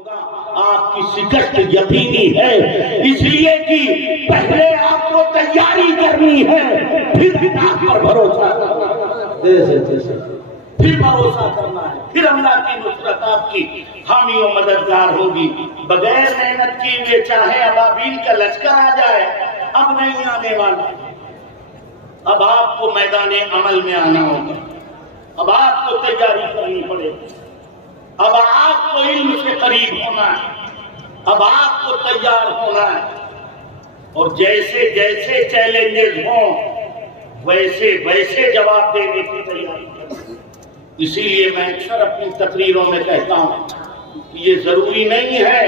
ہوگا آپ کی شکست یقینی ہے، اس لیے کہ پہلے آپ کو تیاری کرنی ہے، پھر اللہ پر بھروسہ کرنا ہے، پھر بھروسہ کرنا ہے، پھر اللہ کی نصرت آپ کی حامی و مددگار ہوگی۔ بغیر محنت کی ہوئے چاہے ابابیل کا لشکر آ جائے، اب نہیں آنے والا۔ اب آپ کو میدان عمل میں آنا ہوگا، اب آپ کو تیاری کرنی پڑے گی، اب آپ کو علم سے قریب ہونا ہے، اب آپ کو تیار ہونا ہے، اور جیسے جیسے چیلنجز ہوں ویسے ویسے جواب دینے کی تیاری کریں۔ اسی لیے میں اکثر اپنی تقریروں میں کہتا ہوں کہ یہ ضروری نہیں ہے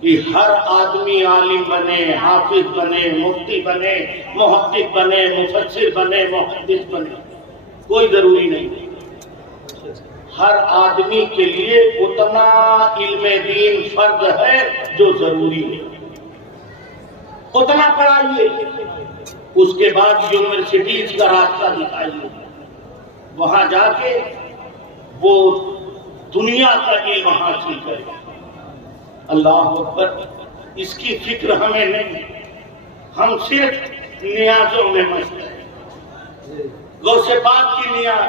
کہ ہر آدمی عالم بنے، حافظ بنے، مفتی بنے، محقق بنے، مفسر بنے، محدث بنے، کوئی ضروری نہیں۔ ہر آدمی کے لیے اتنا علم دین فرض ہے جو ضروری ہے، اتنا پڑھائیے، اس کے بعد یونیورسٹیز کا راستہ دکھائیے، وہاں جا کے وہ دنیا کا علم حاصل کرے۔ اللہ اکبر، اس کی فکر ہمیں نہیں، ہم صرف نیازوں میں مست ہیں۔ غوث پاک کی نیاز،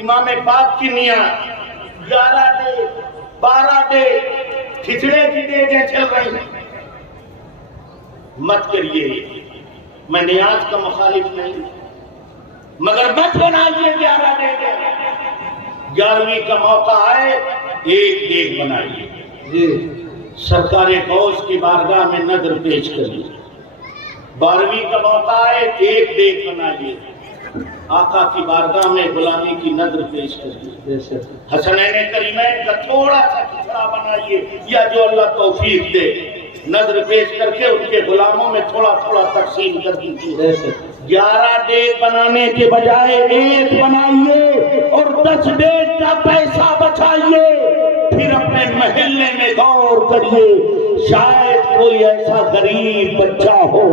امام پاک کی نیاز، 11 ڈے 12 ڈے کھچڑے کی ڈیگیں چل رہی ہیں، مت کریے۔ میں نیاز کا مخالف نہیں، مگر مت بنائیے 11 ڈے، 11ویں کا موقع ہے ایک ڈیگ بنائیے، سرکار غوث کی بارگاہ میں نظر پیش کریے۔ 12ویں کا موقع ہے ایک ڈیگ بنائیے، آقا کی بارگاہ میں غلامی کی نظر پیش کریے۔ حسنین کریمین کا تھوڑا سا ٹکڑا بنائیے، یا جو اللہ توفیق دے، نظر پیش کر کے ان کے غلاموں میں تھوڑا تھوڑا تقسیم کر دیجیے۔ 11 ڈیگ بنانے کے بجائے ایک بنائیے اور 10 ڈیگ کا پیسہ بچائیے، پھر اپنے محلے میں غور کریے، شاید کوئی ایسا غریب بچہ ہو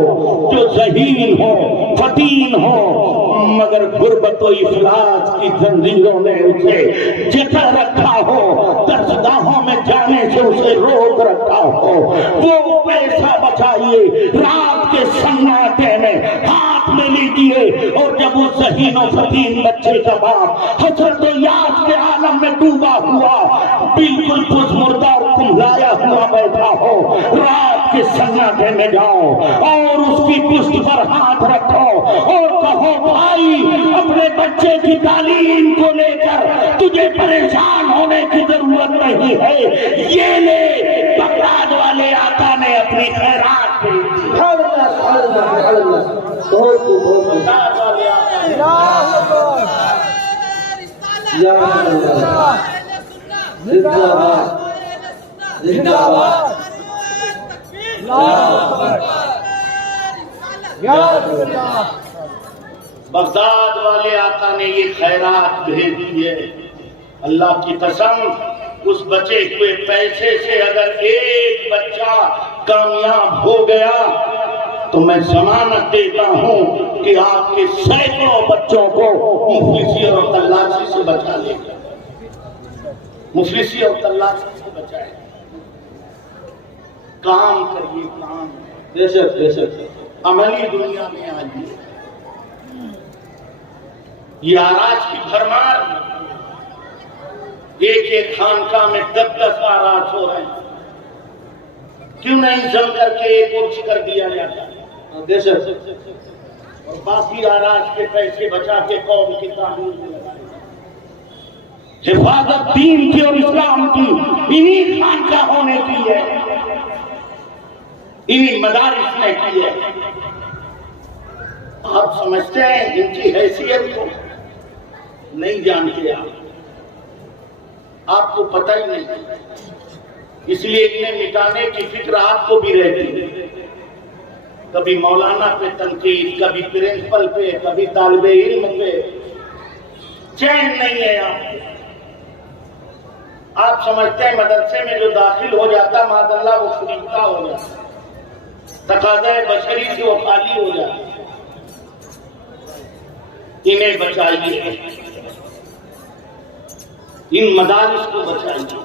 جو ذہین ہو، فتین ہو، مگر غربت و افلاس کی زنجیروں نے اسے جکڑ رکھا ہو، درسگاہوں میں جانے سے اسے روک رکھا ہو، وہ پیسہ بچائیے، رات کے سناٹے میں ہاتھ میں لیجیے، اور جب اس ذہین و فتین بچے کا باپ حسرت و یاد کے عالم میں ڈوبا ہوا، بالکل پس مردہ اور کملایا ہوا بیٹھا ہو، رات کے سناٹے میں جاؤ اور اس کی پشت پر ہاتھ رکھو اور کہو بھائی اپنے بچے کی تعلیم کو لے کر تجھے پریشان ہونے کی ضرورت نہیں ہے، یہ لے بغداد والے آقا نے اپنی خیرات دی۔ بغداد والے بغداد والے آقا نے یہ خیرات بھیج دی ہے۔ اللہ کی قسم، اس بچے ہوئے پیسے سے اگر ایک بچہ کامیاب ہو گیا تو میں ضمانت دیتا ہوں کہ آپ کے سینکڑوں بچوں کو مفلسی اور تلاشی سے بچا لے گا، مفلسی اور تلاشی سے بچائے۔ کام کریے، کام، بے شک بے شک، عملی دنیا میں آئیے۔ یہ آراج کی بھرمار، ایک ایک خانقاہ میں 10 آراج ہو رہے ہیں، کیوں نہیں جم کر کے ایک عرش کر دیا جاتا؟ بے شک، اور باقی آراج کے پیسے بچا کے قوم کی تعمیر میں لگائے، حفاظت دین کی اور اسلام کی انہی خانقاہوں نے کی ہے، انہی مدارس نے کی ہے۔ آپ سمجھتے ہیں ان کی حیثیت کو نہیں جانتے، آپ کو پتہ ہی نہیں، اس لیے انہیں مٹانے کی فکر آپ کو بھی رہتی ہے۔ کبھی مولانا پہ تنقید، کبھی پرنسپل پہ، کبھی طالب علم پہ، چین نہیں ہے آپ سمجھتے ہیں مدرسے میں جو داخل ہو جاتا معاذ اللہ وہ فریفتہ ہو جاتا، تقاضۂ بشری سے وہ خالی ہو جاتا۔ انہیں بچائیے، ان مدارس کو بچائیے،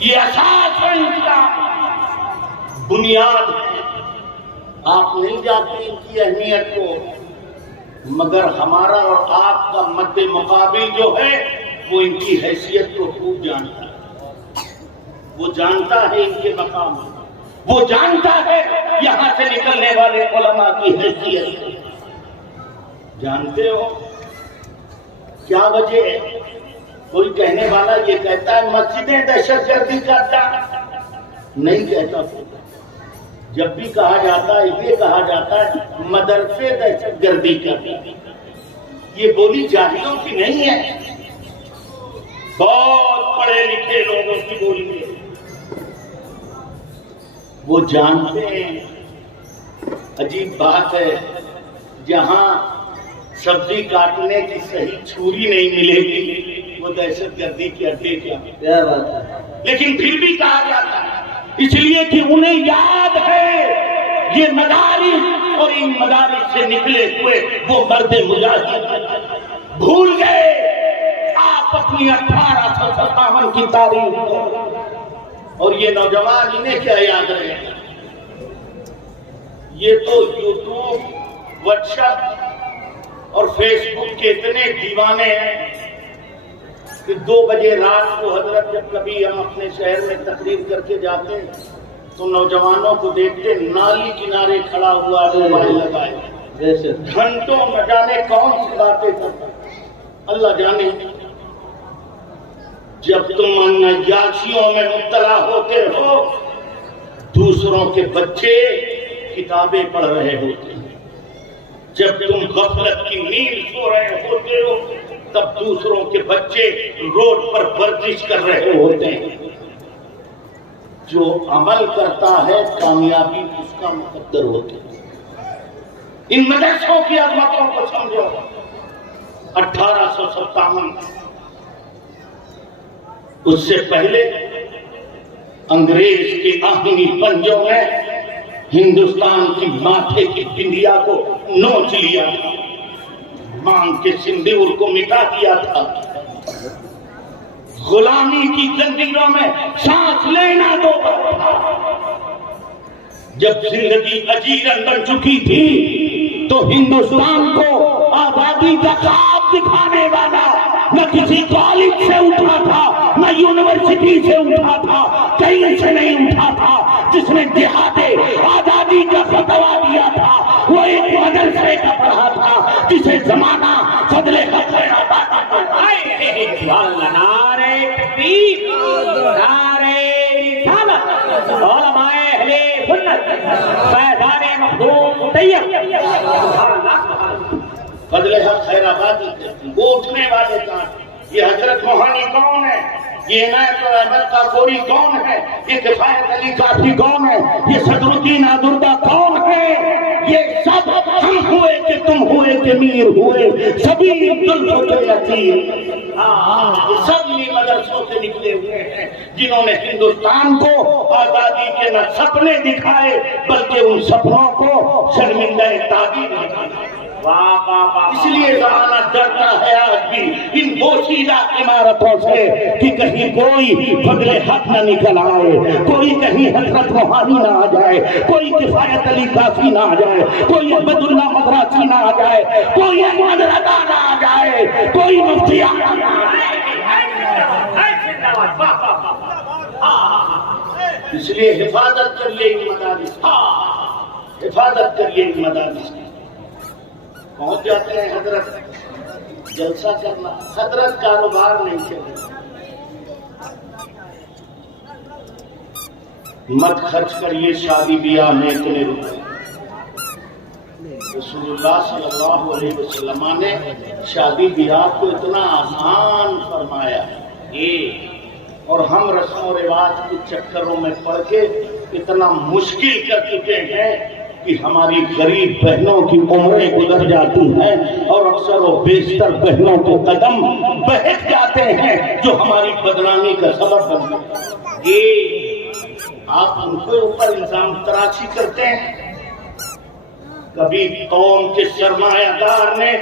یہ اساس ہے اسلام، بنیاد ہے۔ آپ نہیں جانتے ان کی اہمیت کو، مگر ہمارا اور آپ کا مد مقابل جو ہے وہ ان کی حیثیت کو خوب جانتا ہے، وہ جانتا ہے ان کے مقام، وہ جانتا ہے یہاں سے نکلنے والے علماء کی حیثیت۔ جانتے ہو کیا وجہ ہے؟ کوئی کہنے والا یہ کہتا ہے مسجدیں دہشت گردی کا اڈا، نہیں کہتا۔ جب بھی کہا جاتا ہے یہ کہا جاتا ہے مدرسے دہشت گردی کا، یہ بولی جاہلوں کی نہیں ہے، بہت پڑھے لکھے لوگوں کی بولی ہے۔ وہ جانتے ہیں۔ عجیب بات ہے، جہاں سبزی کاٹنے کی صحیح چھری نہیں ملے گی وہ دہشت گردی کے اڈے کیا بات ہے، لیکن پھر بھی کہا جاتا ہے، اس لیے کہ انہیں یاد ہے یہ مدارس اور ان مدارس سے نکلے ہوئے وہ مرد مجاہد بھول گئے آپ اپنی 1857 کی تاریخ، اور یہ نوجوان انہیں کیا یاد رہے؟ یہ تو یوٹیوب، واٹس ایپ اور فیس بک کے اتنے دیوانے ہیں کہ 2 بجے رات کو حضرت جب کبھی ہم اپنے شہر میں تقریر کر کے جاتے ہیں تو نوجوانوں کو دیکھتے نالی کنارے کھڑا ہوا موبائل لگائے، گھنٹوں نہ جانے کون سی باتیں کرتا، اللہ جانے۔ جب تم عیاشیوں میں مبتلا ہوتے ہو، دوسروں کے بچے کتابیں پڑھ رہے ہوتے ہیں، جب تم غفلت کی نیند سو رہے ہوتے ہو تب دوسروں کے بچے روڈ پر ورزش کر رہے ہوتے ہیں۔ جو عمل کرتا ہے کامیابی اس کا مقدر ہوتی ہے۔ ان مدرسوں کی عظمتوں کو سمجھو۔ 1857 اس سے پہلے انگریز کے آہنی پنجوں میں ہندوستان کی ماتھے کی بندیا کو نوچ لیا تھا، مانگ کے سندور کو مٹا دیا تھا، غلامی کی زنجیروں میں سانس لینا دو تھا۔ جب زندگی اجیرن بن چکی تھی تو ہندوستان کو آزادی کا خواب دکھانے والا نہ کسی کالج سے اٹھا تھا، نہ یونیورسٹی سے اٹھا تھا، کہیں سے نہیں اٹھا تھا۔ جس نے جہاد آزادی کا فتویٰ دیا تھا وہ ایک مدرسے کا پڑھا تھا جسے زمانہ فضل حق نعرہ تکبیر، نعرہ رسالت، علماء اہل سنت، فیضان مخدوم طیب، فضل حق خیر آبادی، وہ اٹھنے والے کہاں؟ یہ حضرت موہانی کون ہے؟ یہ عنایت احمد کاکوری کون ہے؟ یہ کفایت علی کافی کون ہے؟ یہ صدر الدین آدردہ کون ہے؟ یہ سب ہم ہوئے کہ تم ہوئے کہ میر ہوئے، سبھی عبدالفت یتیم، یہ سب انہی مدرسوں سے نکلے ہوئے ہیں جنہوں نے ہندوستان کو آزادی کے نہ سپنے دکھائے بلکہ ان سپنوں کو شرمندہ تعبیر دکھایا۔ اس لیے زمانہ ڈرتا ہے آج بھی ان بوسیدہ عمارتوں سے کہ کہیں کوئی فضل حق نہ نکل آئے، کوئی کہیں حضرت موہانی نہ آ جائے، کوئی کفایت علی کافی نہ آ جائے، کوئی احمد اللہ مدراسی نہ آ جائے، کوئی احمد رضا نہ آ جائے، کوئی مفتی نہ آ جائے۔ اس لیے حفاظت کریے ان مدارس، حفاظت کریے ان مدارس۔ پہنچ جاتے ہیں حضرت جلسہ کرنا، حضرت کاروبار نہیں چلے، مت خرچ کریے شادی بیاہ میں اتنے روپے۔ رسول اللہ صلی اللہ علیہ وسلم نے شادی بیاہ کو اتنا آسان فرمایا ہے، اور ہم رسم و رواج کے چکروں میں پڑ کے اتنا مشکل کر چکے ہیں کہ ہماری غریب بہنوں کی عمریں گزر جاتی ہیں اور اکثر و بیشتر بہنوں کے قدم بہک جاتے ہیں جو ہماری بدنامی کا سبب بن جاتے ہیں۔ آپ ان کے اوپر الزام تراشی کرتے ہیں۔ کبھی قوم کے سرمایہ دار نے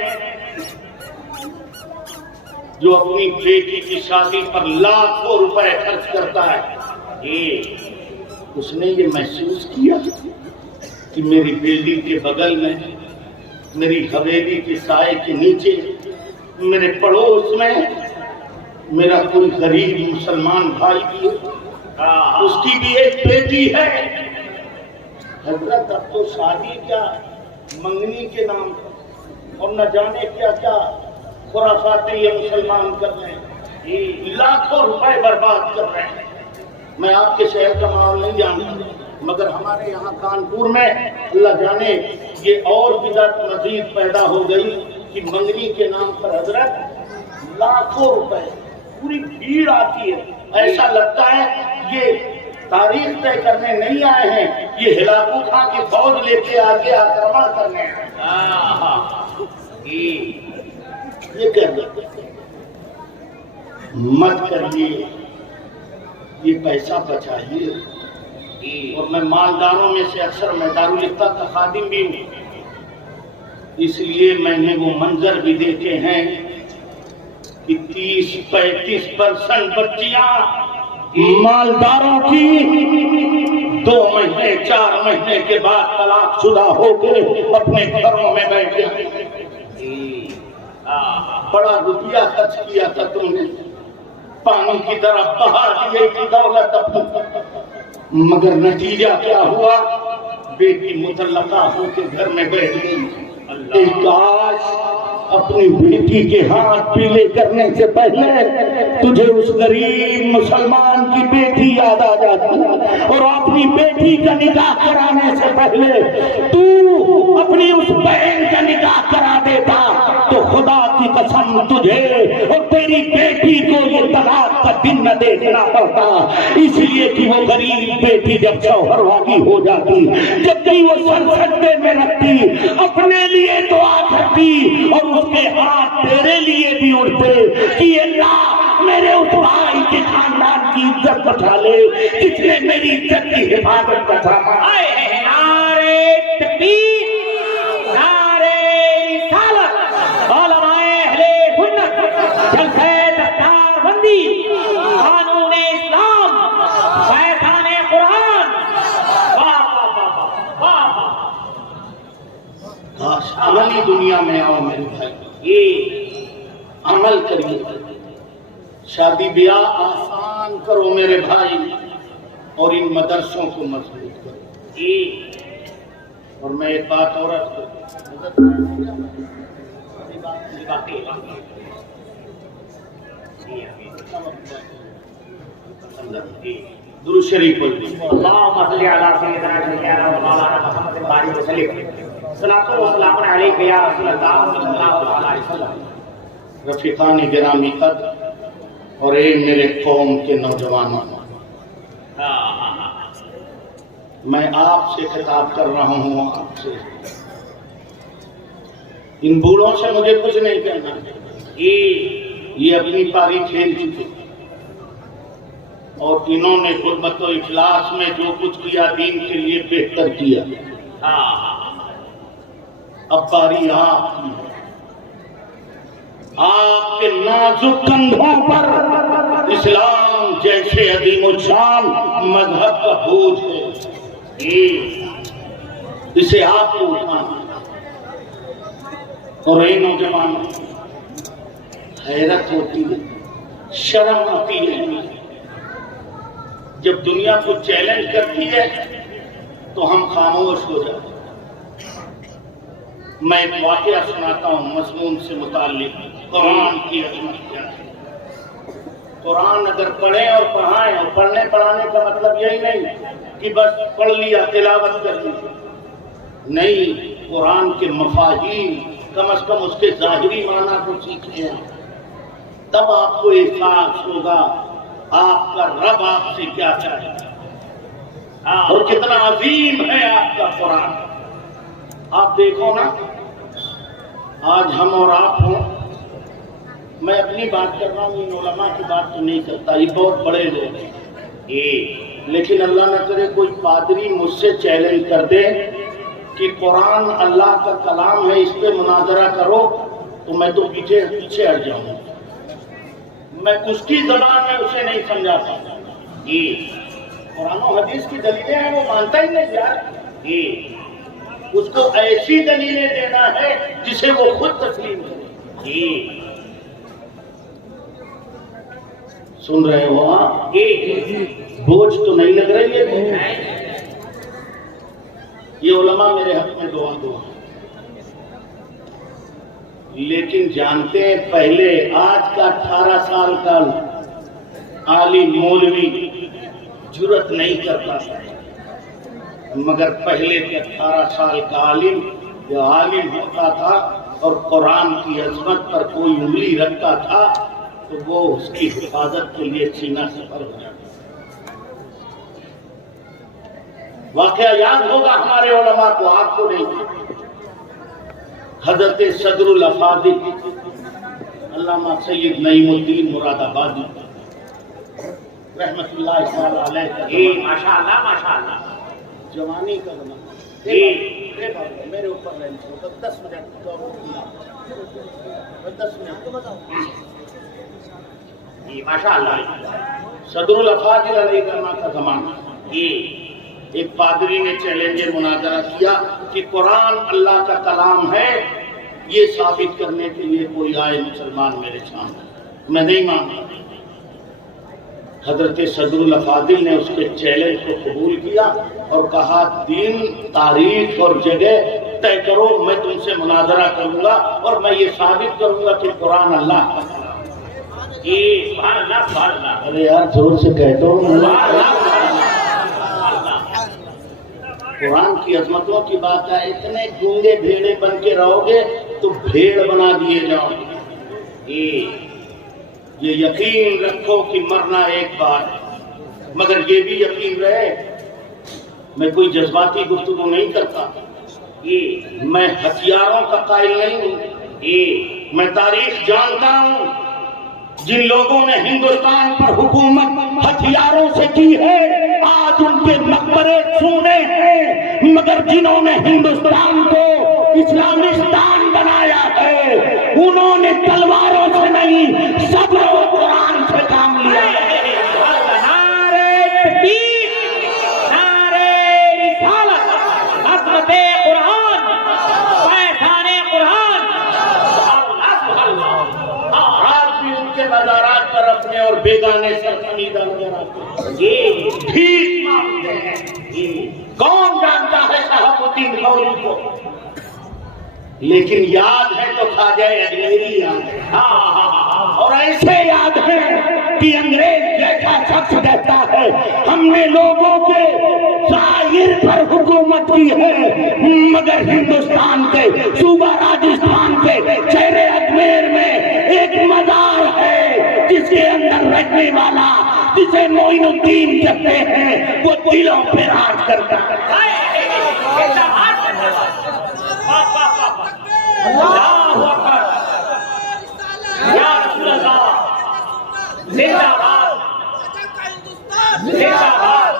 جو اپنی بیٹی کی شادی پر لاکھوں روپے خرچ کرتا ہے اس نے یہ محسوس کیا کہ میری بلڈنگ کے بغل میں، میری حویلی کے سائے کے نیچے، میرے پڑوس میں میرا کوئی غریب مسلمان بھائی بھی ہے، اس کی بھی ایک بیٹی ہے۔ حضرت اب تو شادی کیا منگنی کے نام پر اور نہ جانے کیا کیا خرافاتیں یہ مسلمان کر رہے ہیں، لاکھوں روپے برباد کر رہے ہیں۔ میں آپ کے شہر کا ماحول نہیں جانتا، مگر ہمارے یہاں کانپور میں اللہ جانے یہ اور بدعت مزید پیدا ہو گئی کہ منگنی کے نام پر حضرت لاکھوں روپے، پوری بھیڑ آتی ہے، ایسا لگتا ہے یہ تاریخ طے کرنے نہیں آئے ہیں، یہ ہلاکو خان کی فوج لے کے آگے آکرمن کرنے یہ کہہ دیں مت کریے، یہ پیسہ بچائیے۔ اور میں مالداروں میں سے اکثر میں دارالفتہ کا خادم بھی ہوں، اس لیے میں نے وہ منظر بھی دیکھے ہیں کہ 30-35% بچیاں مالداروں کی 2 مہینے 4 مہینے کے بعد طلاق شدہ ہو کے اپنے گھروں میں بیٹھ جائیں۔ بڑا روپیہ خرچ کیا تھا تم نے، پانی کی طرح بہا دی تھی دولت اپنی، مگر نتیجہ کیا ہوا؟ بیٹی مطلقہ ہو کے گھر میں بیٹھ گئی۔ کاش اپنی بیٹی کے ہاتھ پیلے کرنے سے پہلے تجھے اس غریب مسلمان کی بیٹی یاد آ جاتی، اور اپنی بیٹی کا نکاح کرانے سے پہلے تو اپنی اس بہن کا نکاح کرا دیتا تو خدا کی قسم تجھے اور تیری بیٹی کو یہ طلاق کا دن نہ دیکھنا پڑتا، اس لیے کہ وہ غریب بیٹی جب شوہر والی ہو جاتی، جب بھی وہ سر سجدے میں رکھتی، اپنے لیے دعا کرتی اور اس کے ہاتھ تیرے لیے بھی اڑتے کہ اللہ میرے اس بھائی کے خاندان کی عزت بچا لے جس نے میری عزت کی حفاظت کا تھا۔ نعرے تکبیر، نعرے رسالت، علماء اہل سنت، جلسہ دستار بندی، قانون اسلام، فیضان قرآن، کاش عملی دنیا میں آؤ میرے بھائی، یہ عمل کریے، شادی بیاہ آسان کرو میرے بھائی، اور ان مدرسوں کو مضبوط کرو۔ اور میں ایک بات اور درود شریف پڑھیے۔ اللهم صل على سيدنا سيدنا مولانا محمد بارك وسلم، صلاۃ و سلام علیک یا رسول اللہ صلی اللہ علیہ وسلم۔ رفیقان گرامی قدر اور اے میرے قوم کے نوجوانوں، میں آپ سے خطاب کر رہا ہوں، آپ سے، ان بوڑھوں سے مجھے کچھ نہیں کہنا، یہ اپنی پاری کھیل چکے، اور انہوں نے غربت و افلاس میں جو کچھ کیا دین کے لیے بہتر کیا، اب باری آپ کی ہے۔ آپ کے نازک کندھوں پر اسلام جیسے عظیم الشان مذہب کا بوجھ ہے، اسے آپ کو اٹھانا۔ اور اے نوجوانوں، حیرت ہوتی ہے، شرم آتی ہے، جب دنیا کو چیلنج کرتی ہے تو ہم خاموش ہو جاتے ہیں۔ میں ایک واقعہ سناتا ہوں مضمون سے متعلق، قرآن کی عظمت کیا ہے۔ قرآن اگر پڑھیں اور پڑھائیں، اور پڑھنے پڑھانے کا مطلب یہی نہیں کہ بس پڑھ لیا تلاوت کر لی، نہیں، قرآن کے مفاہیم کم از کم اس کے ظاہری معنی کو سیکھیں، تب آپ کو احساس ہوگا آپ کا رب آپ سے کیا چاہتا اور کتنا عظیم ہے آپ کا قرآن۔ آپ دیکھو نا، آج ہم اور آپ ہوں، میں اپنی بات کر رہا ہوں، ان علماء کی بات تو نہیں کرتا، یہ بہت بڑے لوگ ہیں، لیکن اللہ نہ کرے کوئی پادری مجھ سے چیلنج کر دے کہ قرآن اللہ کا کلام ہے، اس پہ مناظرہ کرو، تو میں تو پیچھے ہٹ جاؤں گا، میں اس کی زبان میں اسے نہیں سمجھا پاتا۔ قرآن و حدیث کی دلیلیں ہیں وہ مانتا ہی نہیں یار. اس کو ایسی دلیلیں دینا ہے جسے وہ خود تسلیم کرے. سن رہے ہو آپ؟ بوجھ تو نہیں لگ رہی ہے؟ یہ علماء میرے حق میں دعا دو، لیکن جانتے ہیں پہلے آج کا 18 سال کا عالم مولوی جرت نہیں کرتا تھا، مگر پہلے کے 18 سال کا عالم جو عالم ہوتا تھا اور قرآن کی عظمت پر کوئی انگلی رکھتا تھا تو وہ اس کی حفاظت کے لیے سینہ سفر ہو جاتا. واقعہ یاد ہوگا ہمارے علماء کو، آپ کو نہیں. حضرت صدر الافاضل علامہ سید نعیم الدین مراد آبادی رحمت اللہ تعالی علیہ. ماشاء اللہ ماشاء اللہ. جوانی کا زمانہ. میرے اوپر رہنے 10 منٹ 10 منٹ ماشاء اللہ. صدر الافاضل علیہ کرنا کا زمانہ. ایک پادری نے چیلنجر مناظرہ کیا کہ قرآن اللہ کا کلام ہے، یہ ثابت کرنے کے لیے کوئی آئے مسلمان میرے سامنے. میں نہیں مانتا. حضرت صدر الافاضل نے اس کے چیلنج کو قبول کیا اور کہا دین، تاریخ اور جگہ طے کرو، میں تم سے مناظرہ کروں گا اور میں یہ ثابت کروں گا کہ قرآن اللہ کا کلام ہے. سبحان اللہ سبحان اللہ. ارے یار زور سے کہتا ہوں. قرآن کی عظمتوں کی بات ہے. اتنے گونگے بھیڑے بن کے رہو گے تو بھیڑ بنا دیے جاؤ گے. یہ یقین رکھو کہ مرنا ایک بار ہے، مگر یہ بھی یقین رہے میں کوئی جذباتی گفتگو نہیں کرتا. میں ہتھیاروں کا قائل نہیں ہوں. میں تاریخ جانتا ہوں. جن لوگوں نے ہندوستان پر حکومت ہتھیاروں سے کی ہے آج ان کے مقبرے سونے ہیں، مگر جنہوں نے ہندوستان کو اسلامستان بنایا ہے انہوں نے تلواروں سے نہیں صبر و قرآن سے کام لیا ہے. نعرے تکبیر، نعرے رسالت، عظمت قرآن، فیضان قرآن. آج بھی ان کے مزارات پر اپنے اور بیگانے سر خمیدہ نظر آتے ہیں. بھیک مانگتے ہیں. کون جانتا ہے شہاب الدین غوری کو؟ لیکن یاد ہے تو خواجہ اجمیری یاد ہے. اور ایسے یاد ہے کہ انگریز جیسا شخص کہتا ہے ہم نے لوگوں کے ظاہر پر حکومت کی ہے، مگر ہندوستان کے صوبہ راجستھان کے شہر اجمیر میں ایک مزار ہے جس کے اندر رہنے والا جسے معین الدین کہتے ہیں وہ دلوں پہ راج کرتا ہے. اللہ اکبر. یا رسول اللہ زندہ باد زندہ باد.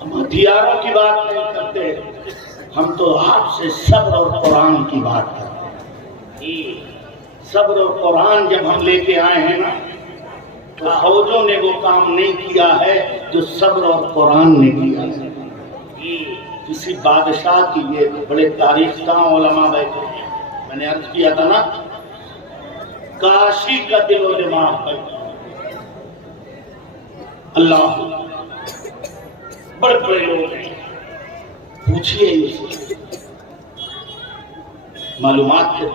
ہم ہتھیاروں کی بات نہیں کرتے، ہم تو آپ سے صبر اور قرآن کی بات کرتے ہیں. صبر اور قرآن جب ہم لے کے آئے ہیں نا تو فوجوں نے وہ کام نہیں کیا ہے جو صبر اور قرآن نے کیا ہے. کسی بادشاہ کی یہ بڑے تاریخ داں علماء بیٹھے ہیں. میں نے عرض کیا تھا نا کاشی کا دل و دماغ ہے. اللہ بڑے بڑے لوگ ہیں، پوچھئے اسے معلومات کے.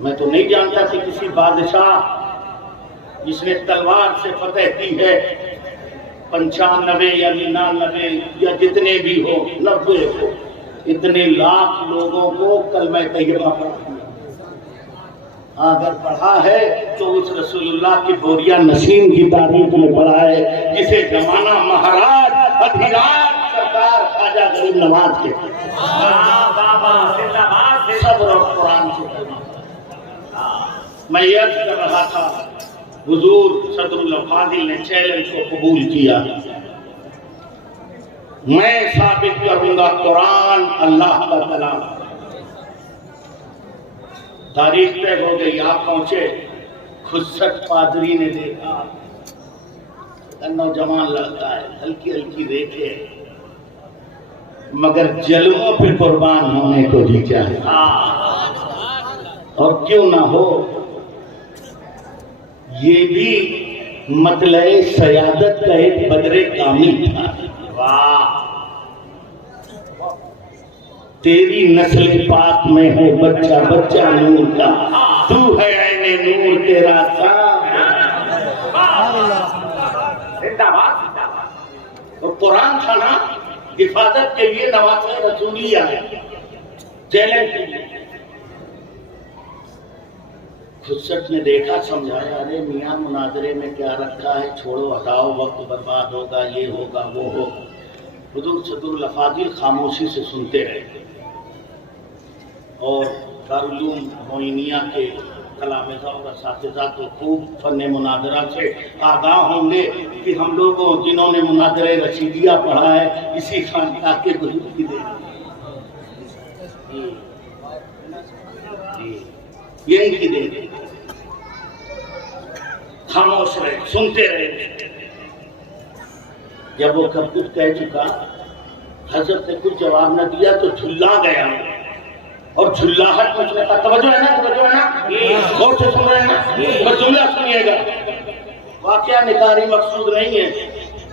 میں تو نہیں جانتا کہ کسی بادشاہ جس نے تلوار سے فتح کی ہے 95 یا 99 یا جتنے بھی ہو 90 ہو اتنے لاکھ لوگوں کو کلمہ طیبہ پڑھا. اگر پڑھا ہے تو اس رسول اللہ کی بوریا نسیم کی تاریخ میں پڑھا ہے جسے زمانہ مہاراج ادھیراج سرکار خواجہ غریب نواز کے صبر اور قرآن سے. میں یہ عرض کر رہا تھا حضور صدر الافاضل نے چیلنج کو قبول کیا. میں ثابت کروں گا قرآن اللہ کا کلام۔ تاریخ طے ہو گئی، آپ پہنچے، خسرت پادری نے دیکھا، نوجوان لڑکا ہے، ہلکی ہلکی ریکھے، مگر جلووں پہ قربان ہونے کو جی چاہے، اور کیوں نہ ہو، یہ بھی مطلع سیادت کا ایک بدر کامل تھا۔ واہ، تیری نسل پاک میں ہے بچہ بچہ نور کا، تو ہے عین نور تیرا سام۔ اور قرآن تھا نا، حفاظت کے لیے نواسے رسولیہ ہے، چیلنج کے لیے۔ خسرت نے دیکھا، سمجھایا، ارے میاں مناظرے میں کیا رکھا ہے، چھوڑو ہٹاؤ، وقت برباد ہوگا، یہ ہوگا وہ ہوگا۔ حضور صدر الافاضل خاموشی سے سنتے رہے، اور دارالعلوم معینیہ کے تلامذہ اور اساتذہ تو خوب فن مناظرہ سے آگاہ ہوں گے کہ ہم لوگوں جنہوں نے مناظرہ رشیدیہ پڑھا ہے اسی خانقاہ کے بزرگ کی دے یہ ان کی دے، خاموش رہے، سنتے رہے۔ جب وہ سب کچھ کہہ چکا، حضرت نے کچھ جواب نہ دیا تو جھلا گیا، اور جھلاہٹ پوچھنے کا توجہ ہے نا، توجہ ہے نا، غور سے سن رہے ہیں نا، بس جملہ سنیے گا، واقعہ نکاری مقصود نہیں ہے،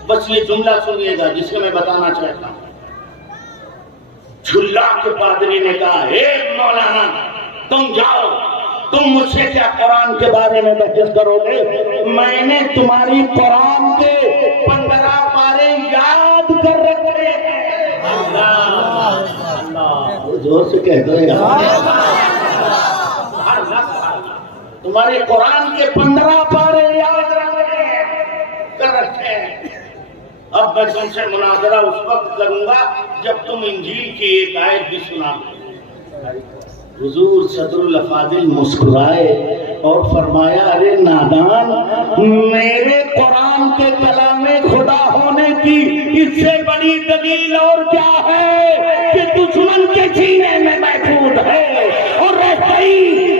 بس یہ جملہ سنیے گا جسے میں بتانا چاہتا ہوں۔ جھلا کے پادری نے کہا، اے مولانا تم جاؤ، تم مجھ سے کیا قرآن کے بارے میں بحث کرو گے؟ میں نے تمہاری قرآن کے 15 پارے یاد کر رکھے ہیں۔ زور سے کہہ دو یار، تمہارے قرآن کے 15 پارے یاد کر رکھے ہیں۔ اب میں تم سے مناظرہ اس وقت کروں گا جب تم انجیل کی ایک آیت بھی سنا۔ حضور صدر الافاضل مسکرائے اور فرمایا، ارے نادان، میرے قرآن کے کلام خدا ہونے کی اس سے بڑی دلیل اور کیا ہے کہ دشمن کے سینے میں محفوظ ہے، اور رہی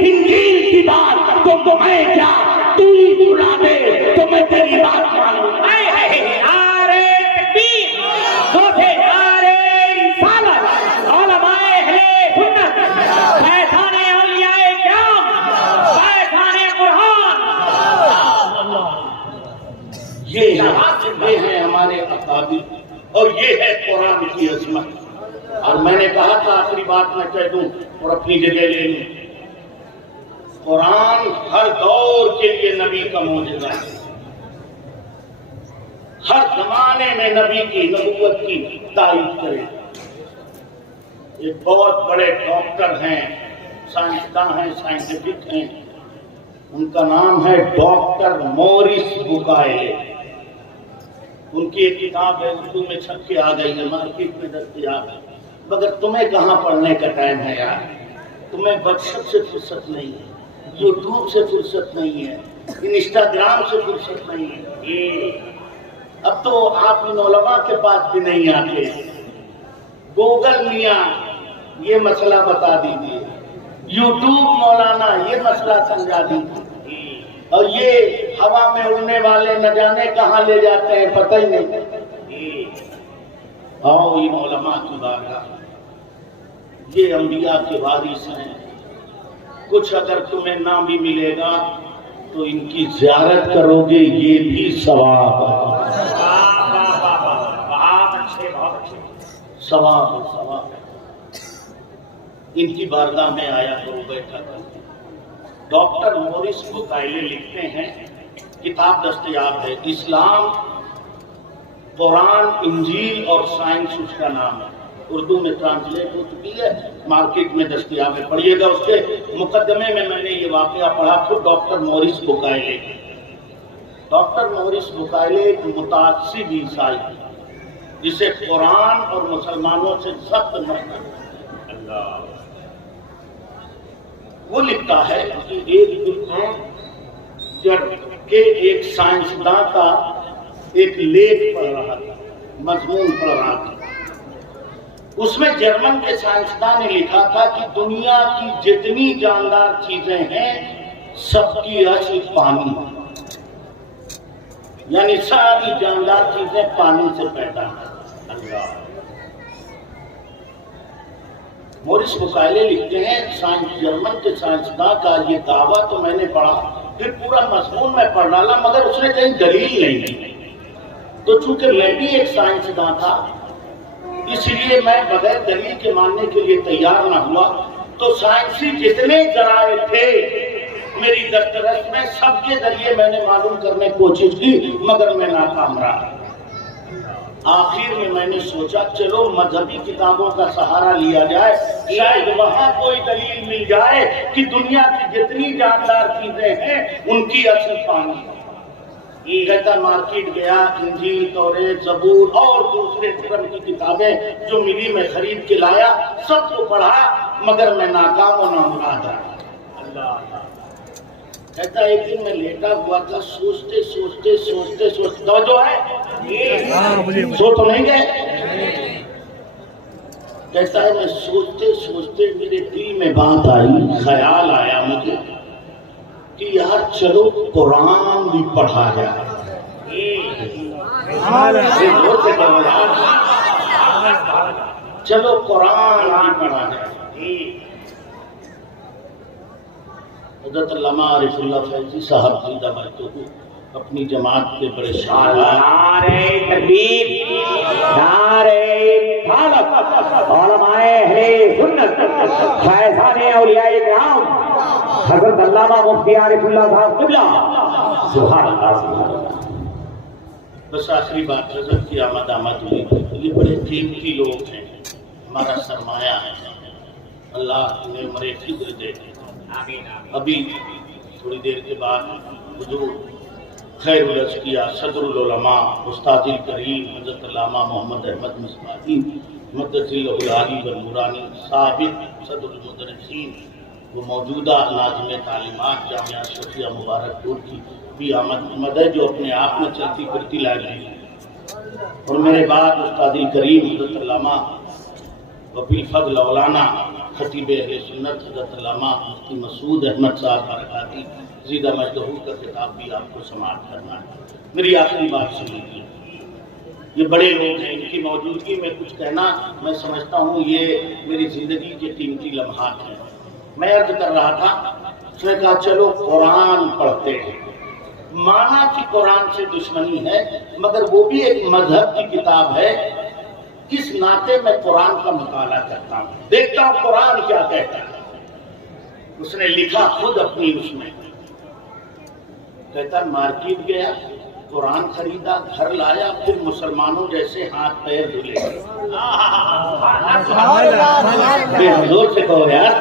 انجیل کی بات تو تمہیں کیا، تو ہی سنا دے تو میں تیری بات مانوں۔ یہ ہے ہمارے اکابر، اور یہ ہے قرآن کی عظمت۔ اور میں نے کہا تھا آخری بات میں کہہ دوں اور اپنی جگہ لے لوں، قرآن ہر دور کے لیے نبی کا معجزہ ہے، ہر زمانے میں نبی کی نبوت کی تائید کرے۔ یہ بہت بڑے ڈاکٹر ہیں، سائنسداں ہیں، سائنٹیفک ہیں، ان کا نام ہے ڈاکٹر موریس بکائلے۔ ان کی ایک کتاب ہے، اردو میں چھپ کے آ گئی ہے، مارکیٹ میں دستیاب ہے، مگر تمہیں کہاں پڑھنے کا ٹائم ہے یار؟ تمہیں واٹس ایپ سے فرصت نہیں ہے، یوٹیوب سے فرصت نہیں ہے، انسٹاگرام سے فرصت نہیں ہے۔ اب تو آپ ان علماء کے پاس بھی نہیں آتے، گوگل میاں یہ مسئلہ بتا دیجیے، یوٹیوب مولانا یہ مسئلہ سمجھا دیجیے، اور یہ ہوا میں اڑنے والے نہ جانے کہاں لے جاتے ہیں پتہ ہی نہیں۔ آؤ ان علماء کی بارگاہ، یہ انبیاء کے وارث ہیں، کچھ اگر تمہیں نہ بھی ملے گا تو ان کی زیارت کرو گے، یہ بھی ثواب ہے۔ ثواب ثواب ان کی بارگاہ میں آیا کرو، بیٹھا کرو۔ ڈاکٹر موریس بکائلے لکھتے ہیں، کتاب دستیاب ہے، اسلام، قرآن، انجیل اور سائنس اس کا نام ہے، اردو میں ٹرانسلیٹ ہو چکی ہے، مارکیٹ میں دستیاب ہے، پڑھیے گا۔ اس کے مقدمے میں نے یہ واقعہ پڑھا، خود ڈاکٹر موریس بکائلے۔ ڈاکٹر موریس بکائلے ایک متعصب عیسائی تھے جسے قرآن اور مسلمانوں سے سخت نفرت ہے۔ وہ لکھتا ہے کہ ایک دن جب کہ ایک سائنسداں کا ایک لیکھ پڑھ رہا تھا، مضمون پڑھ رہا تھا، اس میں جرمن کے سائنسدان نے لکھا تھا کہ دنیا کی جتنی جاندار چیزیں ہیں سب کی اصل پانی ہے، یعنی ساری جاندار چیزیں پانی سے پیدا ہیں۔ اللہ مورس بکائلے لکھتے ہیں جرمن کے سائنسداں کا یہ دعویٰ تو میں نے پڑھا، پھر پورا مضمون میں پڑھ ڈالا مگر اس نے کہیں دلیل نہیں دی، تو چونکہ میں بھی ایک سائنسداں تھا اس لیے میں بغیر دلیل کے ماننے کے لیے تیار نہ ہوا، تو سائنسی جتنے ذرائع تھے میری دسترس میں سب کے ذریعے میں نے معلوم کرنے کی کوشش کی مگر میں ناکام رہا۔ آخر میں نے سوچا چلو مذہبی کتابوں کا سہارا لیا جائے، شاید وہاں کوئی دلیل مل جائے کہ دنیا کی جتنی جاندار چیزیں ہیں ان کی اصل پانی ہے۔ یہ کہتا مارکیٹ گیا، انجیل، توریت، زبور اور دوسرے قسم کی کتابیں جو ملی میں خرید کے لایا، سب کو پڑھا مگر میں ناکام و نامراد رہا۔ اللہ کہتا ایک دن میں لیٹا ہوا تھا، سوچتے سوچتے سوچتے سوچتے توجہ ہے سو تو نہیں گئے، کہتا ہے میں سوچتے سوچتے میرے دل میں بات آئی، خیال آیا مجھے کہ یار چلو قرآن بھی پڑھا جائے۔ چلو قرآن بھی پڑھا جائے۔ حضرت علامہ عارف اللہ فیضی صاحب زندہ باد اپنی جماعت کے بڑے شاعر، نعرہ تکبیر، نعرہ رسالت، علماء اہل سنت، فیضان اولیاء کرام، حضرت علامہ مفتی عارف اللہ صاحب قبلہ، سبحان اللہ سبحان اللہ۔ بس آخری بات حضرت کی آمد ہوئی، یہ بڑے قیمتی لوگ ہیں، ہمارا سرمایہ ہے، اللہ انہیں مرے فکر دے دے۔ ابھی تھوڑی دیر کے بعد حضور خیر الازکیہ صدر العلماء استاد الکریم حضرت علامہ محمد احمد مصباحی مدثر العلی والنورانی سابق صدر المدرسین وہ موجودہ ناظم تعلیمات جامعہ اشرفیہ مبارک پور کی بھی آمد ہے، جو اپنے آپ میں چلتی پھرتی لائبریری ہے، اور میرے بعد استاد الکریم حضرت علامہ وفی الفضل مولانا خطیب اہل سنت حضرت علامہ مفتی مسعود احمد صاحب برکاتی زیدہ مجدہو کا خطاب بھی آپ کو سماعت کرنا ہے۔ میری آخری بات سن لیجیے، یہ بڑے لوگ ہیں، ان کی موجودگی میں کچھ کہنا میں سمجھتا ہوں یہ میری زندگی کے قیمتی لمحات ہیں۔ میں عرض کر رہا تھا، اس نے کہا چلو قرآن پڑھتے ہیں، مانا کہ قرآن سے دشمنی ہے مگر وہ بھی ایک مذہب کی کتاب ہے، اس ناطے میں قرآن کا مطالعہ کرتا ہوں، دیکھتا ہوں قرآن کیا کہتا ہے۔ اس نے لکھا خود اپنی اس میں، کہتا مارکیٹ گیا، قرآن خریدا، گھر لایا، پھر مسلمانوں جیسے ہاتھ پیر دھلے۔ زور سے کہو یار،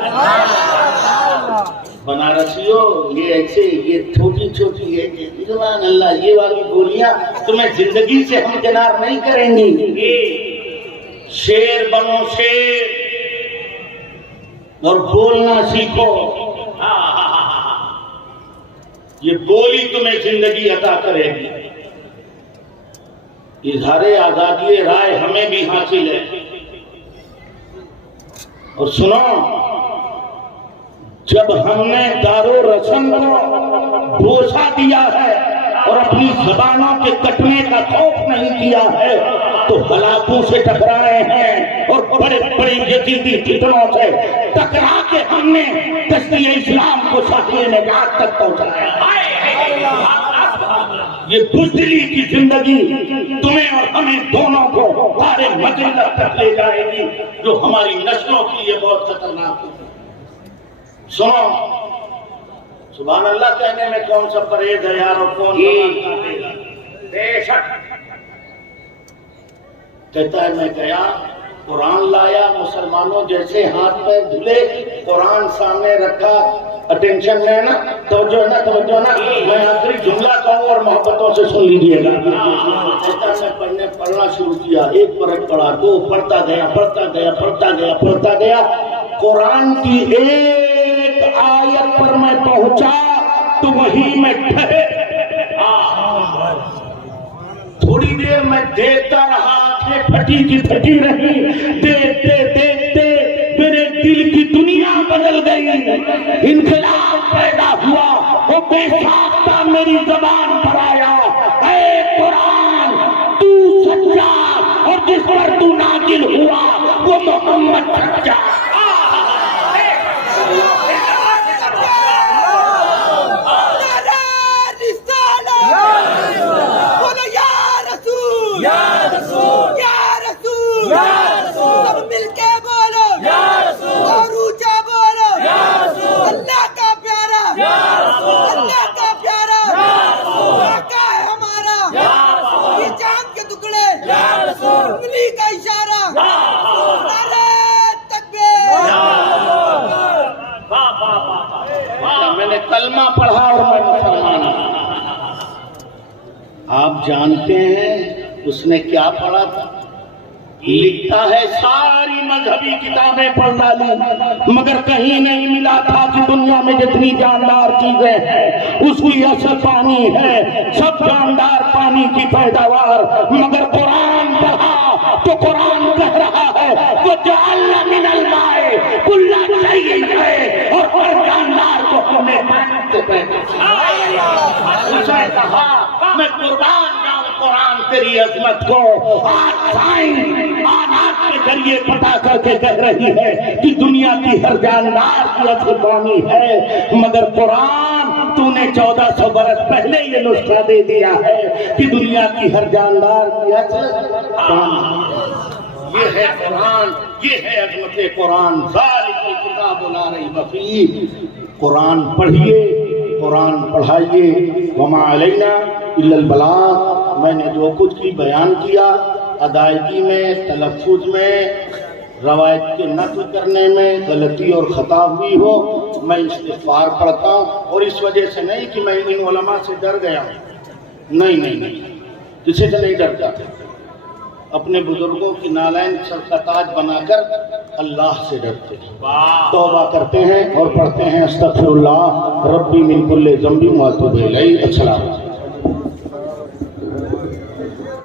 بنارسیوں یہ ایسے یہ چھوٹی چھوٹی ہے، سبحان اللہ، یہ والی گولیاں تمہیں زندگی سے ہمکنار نہیں کریں گی۔ شیر بنو شیر اور بولنا سیکھو، یہ بولی تمہیں زندگی عطا کرے گی۔ اظہار آزادی رائے ہمیں بھی حاصل ہے، اور سنو جب ہم نے دارو رسم کو بوسہ دیا ہے اور اپنی زبانوں کے کٹنے کا خوف نہیں کیا ہے تو ہلاکوں سے ٹکرائے ہیں اور بڑے بڑے یزیدی فتنوں سے ٹکرا کے ہم نے کشتی اسلام کو ساحل نجات تک پہنچایا۔ یہ بزدلی کی زندگی تمہیں اور ہمیں دونوں کو سارے مجلت تک لے جائے گی، جو ہماری نسلوں کے لیے بہت خطرناک ہے۔ سنو، سبحان اللہ کہنے میں کون سا پرہیز ہے یار، اور کون سا بے شک۔ کہتا ہے میں گیا، قرآن لایا، مسلمانوں جیسے ہاتھ پیر دھلے، قرآن سامنے رکھا، اٹینشن میں نا، توجہ نا، میں آخری جملہ کہوں اور محبتوں سے سن لیجیے گا۔ کہتا میں پڑھنا شروع کیا، ایک پرت پڑھا، دو، پڑھتا گیا، قرآن کی ایک آیت پر میں پہنچا تو وہیں میں ٹھہرے، تھوڑی دیر میں دیکھتا رہا، آنکھیں پھٹی کی پھٹی رہی، دیکھتے انقلاب پیدا ہوا، وہ بے ساختہ میری زبان پر آیا، اے قرآن تو سچا، اور جس پر تو نازل ہوا وہ محمد سچا۔ میں نے کلمہ پڑھا اور میں مسلمان ہوں۔ آپ جانتے ہیں اس نے کیا پڑھا تھا؟ لکھتا ہے ساری مذہبی کتابیں پڑھ ڈالی مگر کہیں نہیں ملا تھا کہ دنیا میں جتنی جاندار چیزیں ہیں اس کی اصل پانی ہے، سب جاندار پانی کی پیداوار، مگر قرآن پڑھا تو قرآن کہہ رہا ہے وَجَعَلْنَا مِنَ الْمَاءِ كُلَّ شَيْءٍ حَيٍّ، اور ہر جاندار کو ہم نے پانی سے پیدا کیا۔ اس نے کہا میں قربان جاؤں قرآن تیری عظمت کو۔ آج سائنس آلات کے ذریعے پتا کر کے کہہ رہی ہے کہ دنیا کی ہر جاندار کی اصل پانی ہے، مگر قرآن تو نے 1400 برس پہلے یہ نسخہ دے دیا ہے کہ دنیا کی ہر جاندار کی اصل پانی۔ یہ ہے قرآن، یہ ہے عظمت قرآن۔ ذالک الکتاب لا ریب فیہ، قرآن پڑھیے، قرآن پڑھائیے۔ وما علینا الا البلاغ، میں نے جو کچھ کی بیان کیا، ادائیگی میں، تلفظ میں، روایت کے نقل کرنے میں غلطی اور خطا ہوئی ہو میں استغفار پڑھتا ہوں، اور اس وجہ سے نہیں کہ میں ان علماء سے ڈر گیا ہوں، نہیں، کسی سے نہیں ڈرتا، اپنے بزرگوں کی نالین سر کا تاج بنا کر اللہ سے ڈرتے ہیں، توبہ کرتے ہیں اور پڑھتے ہیں استغفر اللہ ربی من کل ذنب واتوب الیہ۔ السلام علیکم۔